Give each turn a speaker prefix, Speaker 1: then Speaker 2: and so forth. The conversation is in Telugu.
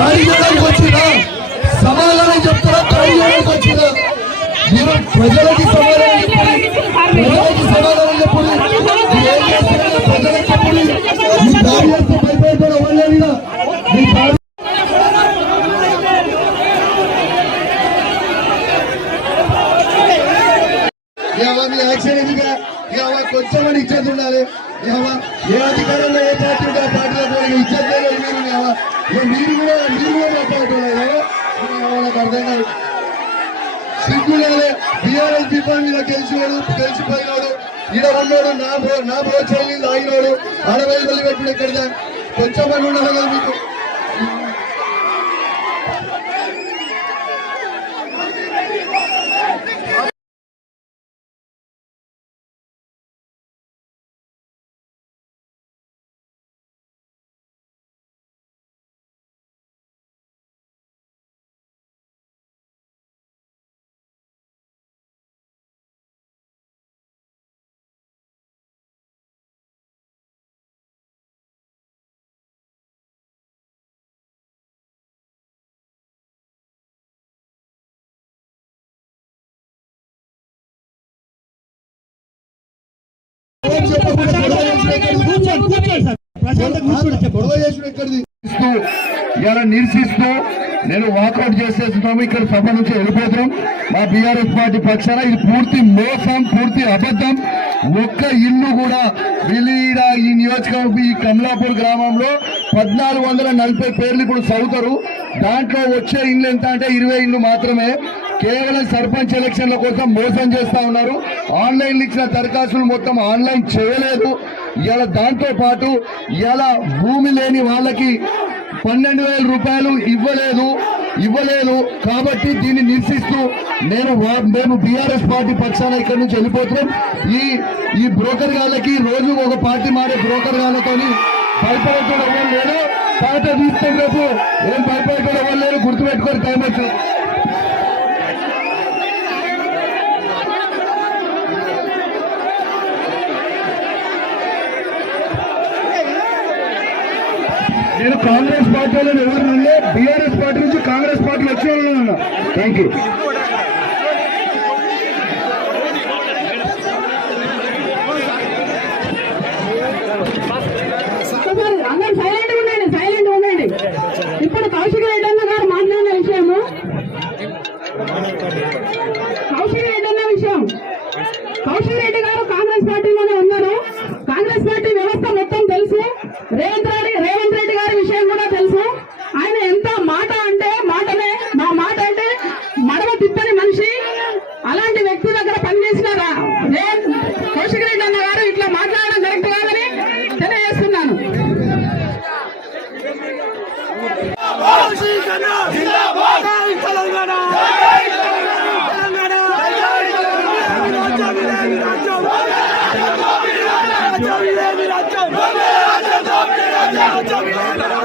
Speaker 1: దాడి చేయడానికి వచ్చినా సమాధానం చెప్తారా దాడి చేయడానికి మీరు ప్రజలకి సమాధానం చెప్పండి. ప్రజలకి సమాధానం చెప్పండి. ఏం ప్రజలకు చెప్పండి మీ దాడి చేస్తే మీ దాడి యాక్షన్ ఎందుకు కొంచెం ఇచ్చేది ఉండాలి. ఏ అధికారంలో ఏ జాతి ఉంటే ఆ పార్టీలో కూడా ఇచ్చేది లేదు మీరు ఏవా ఏ మీరు కూడా మీరు కూడా మాట్లాడుతున్నారు ఏవా నాకు అర్థం కాదు సిగ్గు బీఆర్ఎస్ దీపాన్ని మీద గెలిచినాడు గెలిచిపోయినాడు ఈడ ఉన్నాడు నా నా బోచల్ని ఆగినాడు ఆడవేలు వెళ్ళి పెట్టుడు ఎక్కడ కొంచెం అని ఉండాలి కదా మీకు.
Speaker 2: ఇలా నిరసిస్తూ నేను వాకౌట్ చేసేస్తున్నాము ఇక్కడ సభ నుంచి వెళ్ళిపోతున్నాం మా బీఆర్ఎస్ పార్టీ పక్షాన ఇది పూర్తి మోసం పూర్తి అబద్ధం ఒక్క ఇల్లు కూడా విలీడ ఈ నియోజకవర్గం ఈ కమలాపూర్ గ్రామంలో పద్నాలుగు వందల నలభై పేర్లు ఇప్పుడు చదువుతారు దాంట్లో వచ్చే ఇల్లు ఎంత అంటే ఇరవై ఇల్లు మాత్రమే. కేవలం సర్పంచ్ ఎలక్షన్ల కోసం మోసం చేస్తా ఉన్నారు. ఆన్లైన్ ఇచ్చిన దరఖాస్తులు మొత్తం ఆన్లైన్ చేయలేదు. ఇలా దాంతో పాటు ఇలా భూమి లేని వాళ్ళకి పన్నెండు వేల రూపాయలు ఇవ్వలేదు. ఇవ్వలేదు. కాబట్టి దీన్ని నిరసిస్తూ నేను మేము బీఆర్ఎస్ పార్టీ పక్షాన ఇక్కడ నుంచి వెళ్ళిపోతున్నాం. ఈ ఈ బ్రోకర్ గాళ్ళకి రోజు ఒక పార్టీ మారే బ్రోకర్ గాళ్ళతో భయపడటం లేదు. పాట తీస్తాం రేపు ఏం భయపడటం లేదు. గుర్తుపెట్టుకొని టైం వచ్చింది నేను కాంగ్రెస్ పార్టీలో ఎవరు నుండి బీఆర్ఎస్ పార్టీ నుంచి కాంగ్రెస్ పార్టీలో వచ్చిన వాళ్ళు థ్యాంక్ యూ
Speaker 3: ఒకసారి సైలెంట్ ఉండండి సైలెంట్ ఉండండి. ఇప్పుడు కౌశిక రెడ్డన్న గారు మాట్లాడిన విషయము? కౌశిక రెడ్డన్న విషయం. కౌశిక రెడ్డి గారు కాంగ్రెస్ పార్టీలో ఉన్నారు కాంగ్రెస్ పార్టీ వ్యవస్థ మొత్తం తెలుసు రేవంత్ రెడ్డి రేవంత్ రెడ్డి గారి విషయం కూడా తెలుసు ఆయన ఎంత మాట అంటే మాటనే మా మాట అంటే మడవ తిప్పని మనిషి అలాంటి వ్యక్తి దగ్గర పనిచేసినారా రేవంత్ కౌశిక రెడ్డి అన్న గారు ఇట్లా మాట్లాడడం కరెక్ట్ కాదని తెలియజేస్తున్నాను
Speaker 4: జిందాబాద్ తెలంగాణ రాజ్యం రాజ్యం రాజ్యం రాజ్యం రాజ్యం రాజ్యం